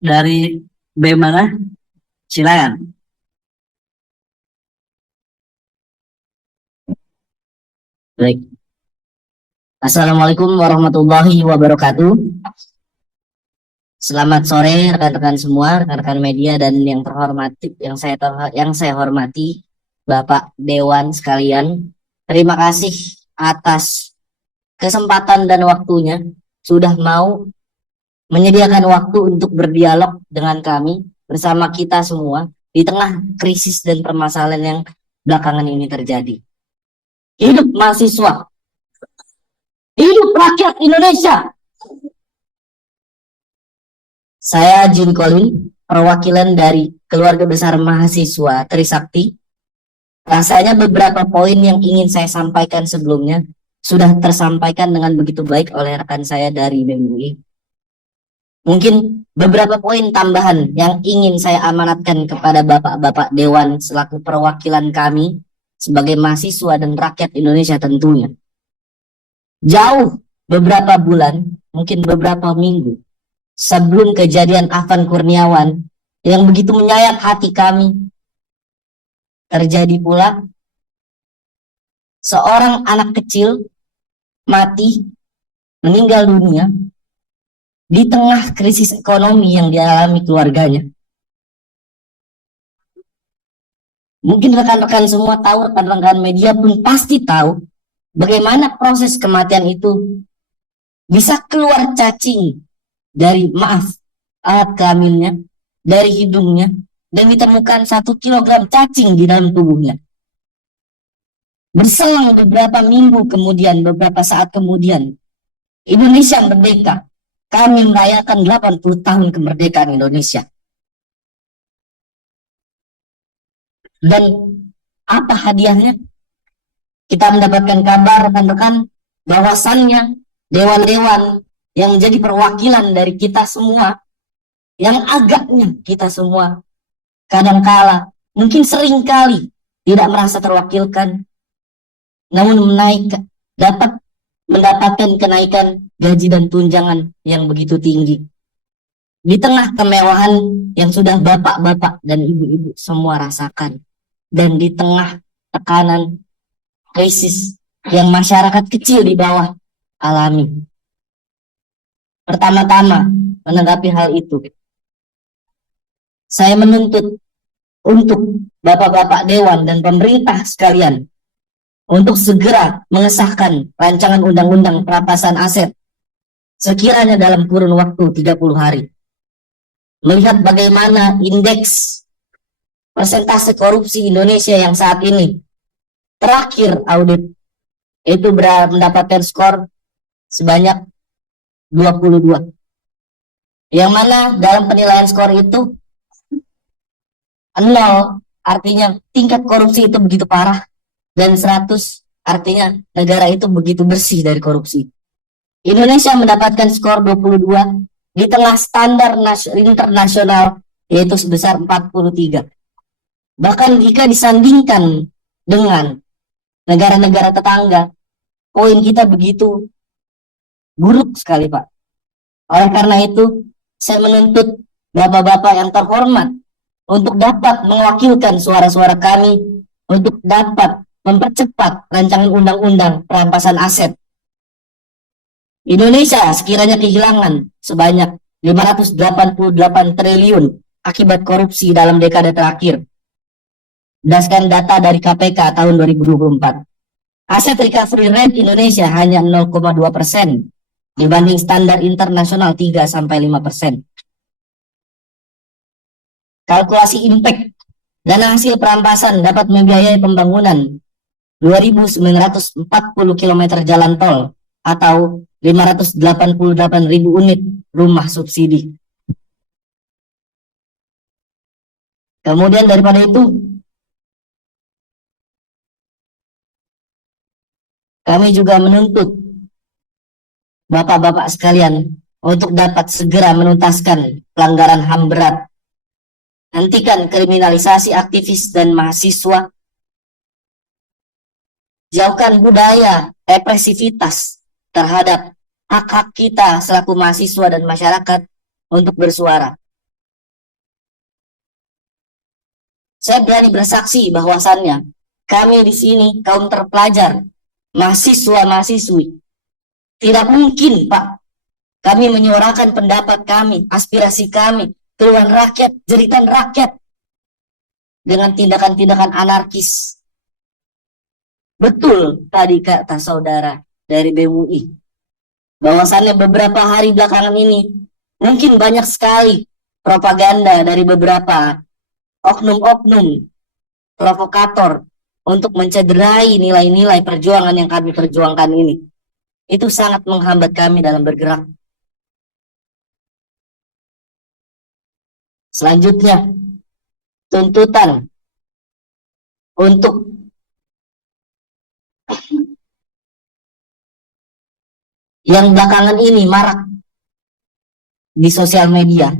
Dari B mana? Silakan. Baik. Assalamualaikum warahmatullahi wabarakatuh. Selamat sore rekan-rekan semua, rekan-rekan media dan yang terhormati, yang saya hormati, Bapak Dewan sekalian. Terima kasih atas kesempatan dan waktunya sudah mau menyediakan waktu untuk berdialog dengan kami bersama kita semua di tengah krisis dan permasalahan yang belakangan ini terjadi. Hidup mahasiswa, hidup rakyat Indonesia. Saya Jun Colin, perwakilan dari keluarga besar mahasiswa Trisakti. Rasanya beberapa poin yang ingin saya sampaikan sebelumnya sudah tersampaikan dengan begitu baik oleh rekan saya dari BEM UI. Mungkin beberapa poin tambahan yang ingin saya amanatkan kepada bapak-bapak Dewan selaku perwakilan kami sebagai mahasiswa dan rakyat Indonesia tentunya. Jauh beberapa bulan, mungkin beberapa minggu, sebelum kejadian Afan Kurniawan yang begitu menyayat hati kami, terjadi pula seorang anak kecil mati, meninggal dunia di tengah krisis ekonomi yang dialami keluarganya. Mungkin rekan-rekan semua tahu, rekan-rekan media pun pasti tahu bagaimana proses kematian itu bisa keluar cacing dari, alat kelaminnya, dari hidungnya, dan ditemukan 1 kilogram cacing di dalam tubuhnya. Berselang beberapa minggu kemudian, beberapa saat kemudian, Indonesia merdeka. Kami merayakan 80 tahun kemerdekaan Indonesia. Dan apa hadiahnya? Kita mendapatkan kabar rekan-rekan bahwasannya dewan-dewan yang menjadi perwakilan dari kita semua, yang agaknya kita semua kadangkala, mungkin sering kali tidak merasa terwakilkan, namun dapat mendapatkan kenaikan gaji dan tunjangan yang begitu tinggi. Di tengah kemewahan yang sudah bapak-bapak dan ibu-ibu semua rasakan, dan di tengah tekanan krisis yang masyarakat kecil di bawah alami. Pertama-tama menanggapi hal itu, saya menuntut untuk bapak-bapak dewan dan pemerintah sekalian untuk segera mengesahkan rancangan undang-undang perampasan aset sekiranya dalam kurun waktu 30 hari. Melihat bagaimana indeks persentase korupsi Indonesia yang saat ini terakhir audit itu mendapatkan skor sebanyak 22. Yang mana dalam penilaian skor itu 0 artinya tingkat korupsi itu begitu parah, dan 100 artinya negara itu begitu bersih dari korupsi. Indonesia mendapatkan skor 22 di tengah standar internasional yaitu sebesar 43. Bahkan jika disandingkan dengan negara-negara tetangga, poin kita begitu buruk sekali, Pak. Oleh karena itu, saya menuntut bapak-bapak yang terhormat untuk dapat mewakilkan suara-suara kami untuk dapat mempercepat rancangan undang-undang perampasan aset. Indonesia sekiranya kehilangan sebanyak 588 triliun akibat korupsi dalam dekade terakhir. Berdasarkan data dari KPK tahun 2024, aset recovery rate Indonesia hanya 0,2% dibanding standar internasional 3-5%. Kalkulasi impact dana hasil perampasan dapat membiayai pembangunan 2.940 km jalan tol atau 588.000 unit rumah subsidi. Kemudian daripada itu, kami juga menuntut bapak-bapak sekalian untuk dapat segera menuntaskan pelanggaran HAM berat. Hentikan kriminalisasi aktivis dan mahasiswa. Jauhkan budaya represivitas terhadap hak-hak kita selaku mahasiswa dan masyarakat untuk bersuara. Saya berani bersaksi bahwasannya kami di sini kaum terpelajar, mahasiswa-mahasiswi, tidak mungkin, Pak, kami menyuarakan pendapat kami, aspirasi kami, keluhan rakyat, jeritan rakyat dengan tindakan-tindakan anarkis. Betul tadi kata saudara dari BMUI, bahwasannya beberapa hari belakangan ini mungkin banyak sekali propaganda dari beberapa oknum-oknum provokator untuk mencederai nilai-nilai perjuangan yang kami perjuangkan ini. Itu sangat menghambat kami dalam bergerak. Selanjutnya, tuntutan untuk yang belakangan ini marak di sosial media.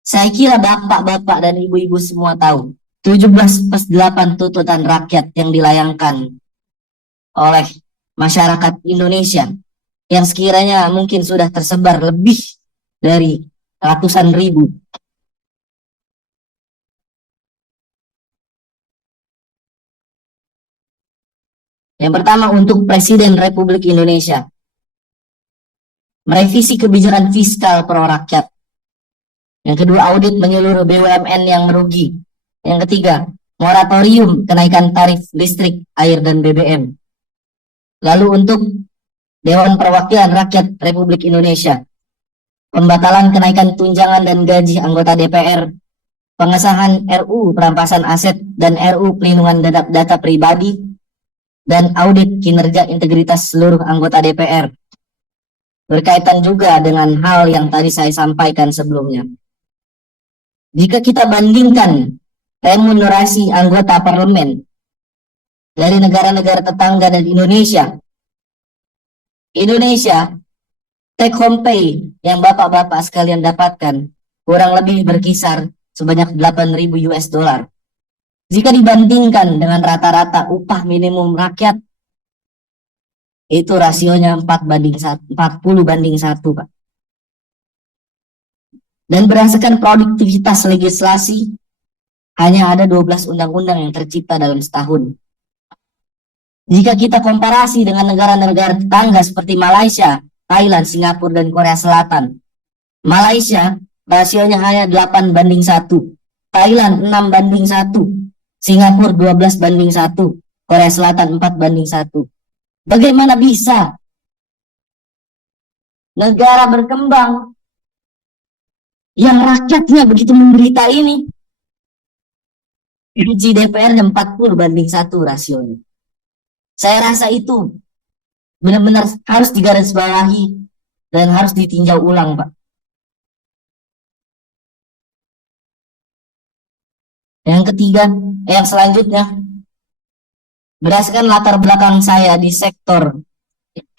Saya kira bapak-bapak dan ibu-ibu semua tahu 17+8 tuntutan rakyat yang dilayangkan oleh masyarakat Indonesia yang sekiranya mungkin sudah tersebar lebih dari ratusan ribu. Yang pertama untuk Presiden Republik Indonesia, merevisi kebijakan fiskal pro rakyat. Yang kedua, audit menyeluruh BUMN yang merugi. Yang ketiga, moratorium kenaikan tarif listrik, air, dan BBM. Lalu untuk Dewan Perwakilan Rakyat Republik Indonesia, pembatalan kenaikan tunjangan dan gaji anggota DPR, pengesahan RUU perampasan aset dan RUU pelindungan data pribadi, dan audit kinerja integritas seluruh anggota DPR. Berkaitan juga dengan hal yang tadi saya sampaikan sebelumnya. Jika kita bandingkan remunerasi anggota parlemen dari negara-negara tetangga dan Indonesia take home pay yang bapak-bapak sekalian dapatkan kurang lebih berkisar sebanyak 8.000 US dollar. Jika dibandingkan dengan rata-rata upah minimum rakyat, itu rasionya 40/1, Pak. Dan berdasarkan produktivitas legislasi, hanya ada 12 undang-undang yang tercipta dalam setahun. Jika kita komparasi dengan negara-negara tetangga seperti Malaysia, Thailand, Singapura, dan Korea Selatan, Malaysia rasionya hanya 8/1, Thailand 6/1, Singapura 12/1, Korea Selatan 4/1. Bagaimana bisa negara berkembang yang rakyatnya begitu menderita ini gaji DPR-nya 40/1 rasionya? Saya rasa itu benar-benar harus digarisbawahi dan harus ditinjau ulang, Pak. Yang ketiga, yang selanjutnya, berdasarkan latar belakang saya di sektor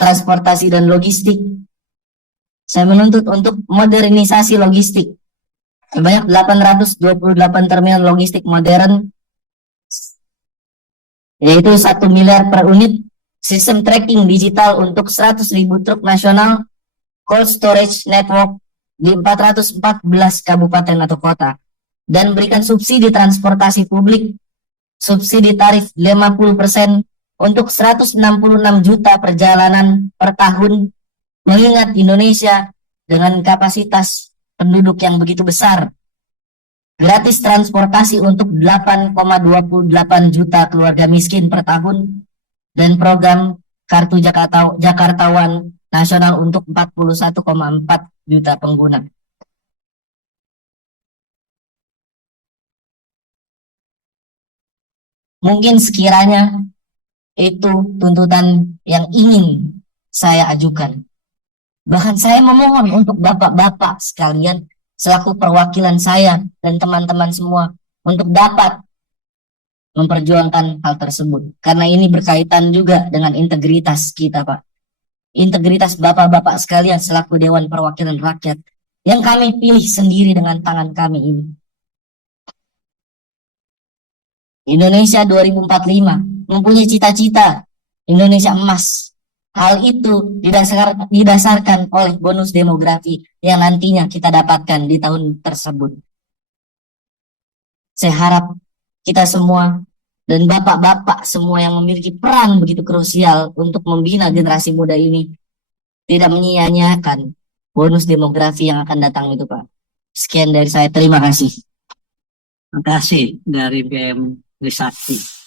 transportasi dan logistik, saya menuntut untuk modernisasi logistik. Sebanyak 828 terminal logistik modern, yaitu 1 miliar per unit, sistem tracking digital untuk 100.000 truk nasional, cold storage network di 414 kabupaten atau kota, dan berikan subsidi transportasi publik, subsidi tarif 50% untuk 166 juta perjalanan per tahun, mengingat Indonesia dengan kapasitas penduduk yang begitu besar. Gratis transportasi untuk 8,28 juta keluarga miskin per tahun, dan program Kartu Jakartawan Nasional untuk 41,4 juta pengguna. Mungkin sekiranya itu tuntutan yang ingin saya ajukan. Bahkan saya memohon untuk bapak-bapak sekalian selaku perwakilan saya dan teman-teman semua untuk dapat memperjuangkan hal tersebut. Karena ini berkaitan juga dengan integritas kita, Pak. Integritas bapak-bapak sekalian selaku Dewan Perwakilan Rakyat yang kami pilih sendiri dengan tangan kami ini. Indonesia 2045 mempunyai cita-cita Indonesia emas. Hal itu didasarkan oleh bonus demografi yang nantinya kita dapatkan di tahun tersebut. Saya harap kita semua dan bapak-bapak semua yang memiliki peran begitu krusial untuk membina generasi muda ini tidak menyia-nyiakan bonus demografi yang akan datang itu, Pak. Sekian dari saya, terima kasih. Terima kasih dari BM Trisakti.